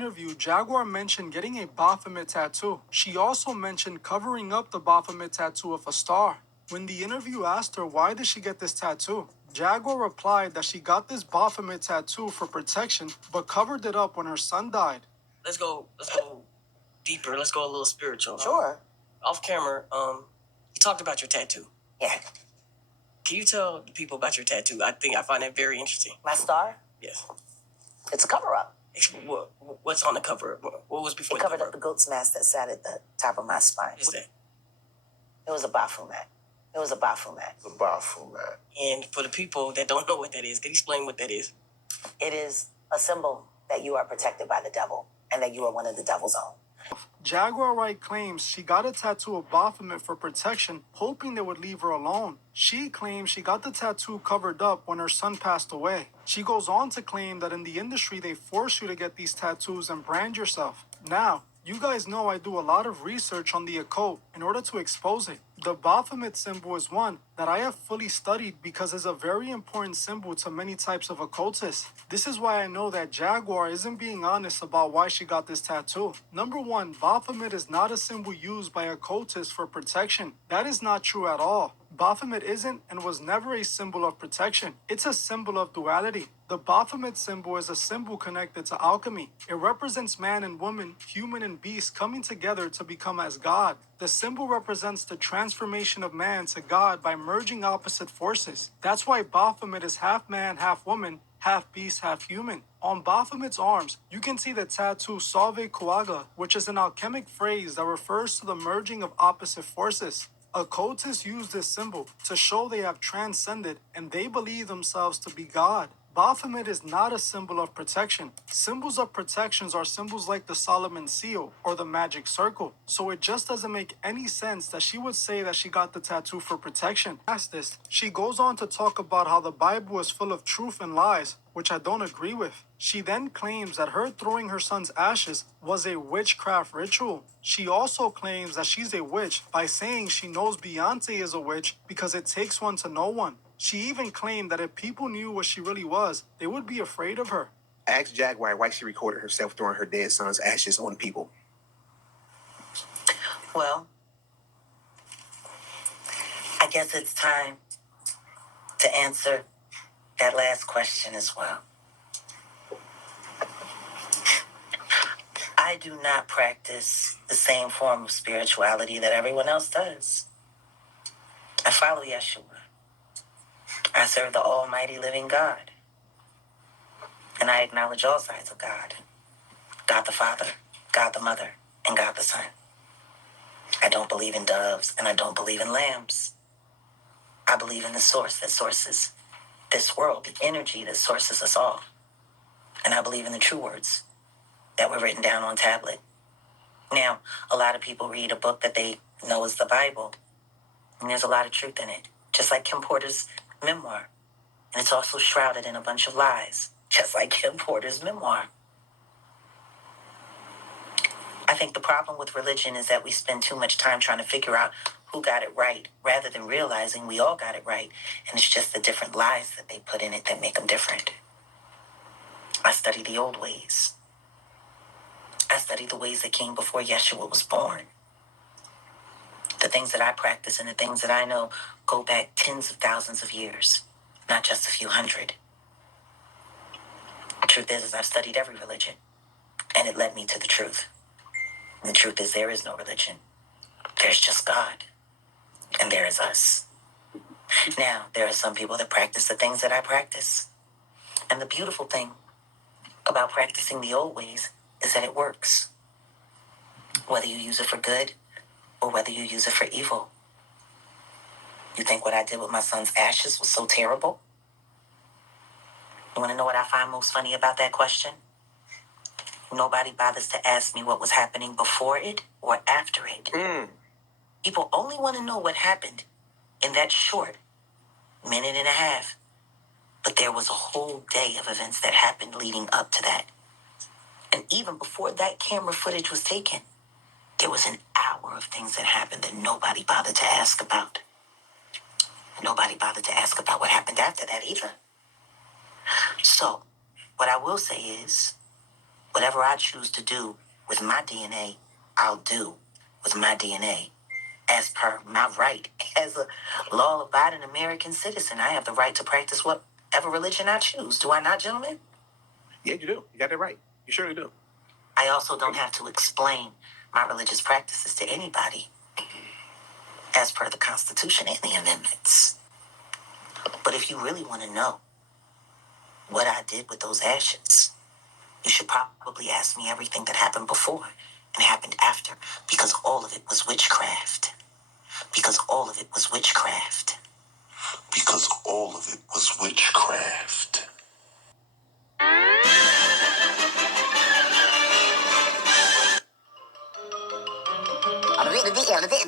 interview, Jaguar mentioned getting a Baphomet tattoo. She also mentioned covering up the Baphomet tattoo with a star. When the interview asked her why did she get this tattoo, Jaguar replied that she got this Baphomet tattoo for protection, but covered it up when her son died. Let's go deeper. Let's go a little spiritual. Sure. Off camera, you talked about your tattoo. Yeah. Can you tell the people about your tattoo? I find that very interesting. My star? Yes. It's a cover-up. What's on the cover? What was before it covered up the goat's mask that sat at the top of my spine. What is that? It was a Baphomet. It was a Baphomet. The Baphomet. And for the people that don't know what that is, can you explain what that is? It is a symbol that you are protected by the devil and that you are one of the devil's own. Jaguar Wright claims she got a tattoo of Baphomet for protection, hoping they would leave her alone. She claims she got the tattoo covered up when her son passed away. She goes on to claim that in the industry they force you to get these tattoos and brand yourself. Now, you guys know I do a lot of research on the occult in order to expose it. The Baphomet symbol is one that I have fully studied because it's a very important symbol to many types of occultists. This is why I know that Jaguar isn't being honest about why she got this tattoo. Number one, Baphomet is not a symbol used by occultists for protection. That is not true at all. Baphomet isn't and was never a symbol of protection. It's a symbol of duality. The Baphomet symbol is a symbol connected to alchemy. It represents man and woman, human and beast coming together to become as God. The symbol represents the transformation of man to God by merging opposite forces. That's why Baphomet is half man, half woman, half beast, half human. On Baphomet's arms, you can see the tattoo Salve Coaga, which is an alchemic phrase that refers to the merging of opposite forces. Occultists use this symbol to show they have transcended and they believe themselves to be God. Baphomet is not a symbol of protection. Symbols of protections are symbols like the Solomon seal or the magic circle. So it just doesn't make any sense that she would say that she got the tattoo for protection. Past this, she goes on to talk about how the Bible is full of truth and lies, which I don't agree with. She then claims that her throwing her son's ashes was a witchcraft ritual. She also claims that she's a witch by saying she knows Beyonce is a witch because it takes one to know one. She even claimed that if people knew what she really was, they would be afraid of her. Ask Jaguar why she recorded herself throwing her dead son's ashes on people. Well, I guess it's time to answer that last question as well. I do not practice the same form of spirituality that everyone else does. I follow Yeshua. I serve the almighty living God. And I acknowledge all sides of God. God the Father, God the Mother, and God the Son. I don't believe in doves, and I don't believe in lambs. I believe in the source that sources this world, the energy that sources us all. And I believe in the true words that were written down on tablet. Now, a lot of people read a book that they know is the Bible, and there's a lot of truth in it, just like Kim Porter's memoir. And it's also shrouded in a bunch of lies, just like Kim Porter's memoir. I think the problem with religion is that we spend too much time trying to figure out who got it right, rather than realizing we all got it right, and it's just the different lies that they put in it that make them different. I study the old ways. I study the ways that came before Yeshua was born. The things that I practice and the things that I know go back tens of thousands of years, not just a few hundred. The truth is I've studied every religion, and it led me to the truth. And the truth is there is no religion. There's just God, and there is us. Now, there are some people that practice the things that I practice. And the beautiful thing about practicing the old ways is that it works. Whether you use it for good or whether you use it for evil. You think what I did with my son's ashes was so terrible? You want to know what I find most funny about that question? Nobody bothers to ask me what was happening before it or after it. People only want to know what happened in that short minute and a half. But there was a whole day of events that happened leading up to that. And even before that camera footage was taken, there was an hour of things that happened that nobody bothered to ask about. Nobody bothered to ask about what happened after that either. So, what I will say is, Whatever I choose to do with my DNA, I'll do with my DNA. As per my right as a law abiding American citizen, I have the right to practice whatever religion I choose. Do I not, gentlemen? Yeah, you do. You got that right. You surely do. I also don't have to explain my religious practices to anybody, as per the Constitution and the amendments. But if you really want to know what I did with those ashes, you should probably ask me everything that happened before and happened after, because all of it was witchcraft. Because all of it was witchcraft. Because all of it was witchcraft.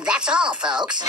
That's all, folks.